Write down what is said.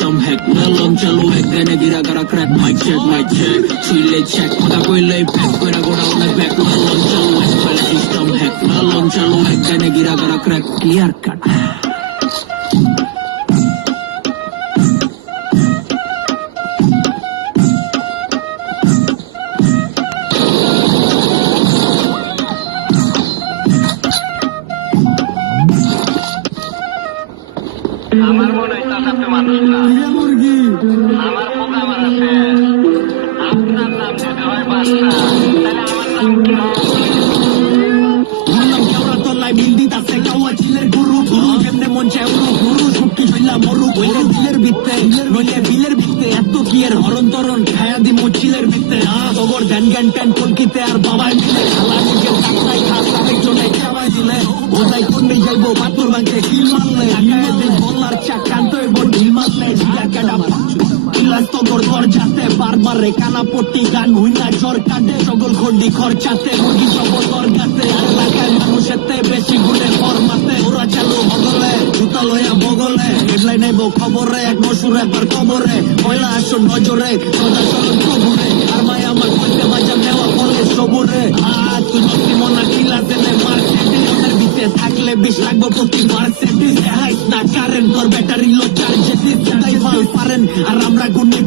system hack melon চালু এক গানে গিরা করা ক্র্যাক মাইক চেক ছুইলে চেক কথা কইলে প্যাক কইরা গোড়া অনেক ব্যাক মেলন চালু এক সিস্টেম হ্যাক মেলন চালু এক গানে গিরা করা ক্র্যাক ক্লিয়ার কাট আমার মনে হয় তাতে মানুষ না মুরগি আমার পোকা আমার আছে আপনার নাম যদি হয় বাচ্চা তাহলে আমার নাম কি বললাম কেওড়া তলায় বিল দিতাছে কাওয়া চিলের গুরু গুরু কেমনে মন চায় গুরু ছুটি হইলা মরু বইলে দিলের ভিত্তে নইলে বিলের ভিত্তে এত কি এর হরণ তরণ খায়া দি মোচিলের ভিত্তে তগর ধ্যান জ্ঞান ট্যান কলকিতে আর বাবাই মিলে খালা নিজের টাকায় খাস আরেকজনে খাওয়াই দিলে ওটাই করলে যাইবো পাথর ভাঙে কিল মারলে বলার চাকান্ত এবার ঢিল মারলে জিলা কাটা ইলাস তগর ঘর যাতে বারবার রে কানা পট্টি গান হুইনা জ্বর কাটে সকল খন্ডি খরচাতে মুরগি জবর গাতে আর লাগায় মানুষের বেশি ঘুরে ফরমাতে ওরা চালু বগলে জুতা লয়া বগলে হেডলাইন আইব খবরে এক মশুর একবার কবরে পয়লা আসো নজরে সদা সরল কবরে আর মাই আমার কইতে বাজা নেওয়া বলে সবরে তুই নতি মনা কিলা দেলে মার্কেটের ভিতরে থাকলে বেশ লাগবো প্রতি মার্কেটিস না কারেন্ট তোর ব্যাটারি লো চার্জ তাই ভাল পারেন আর আমরা গুন্ডি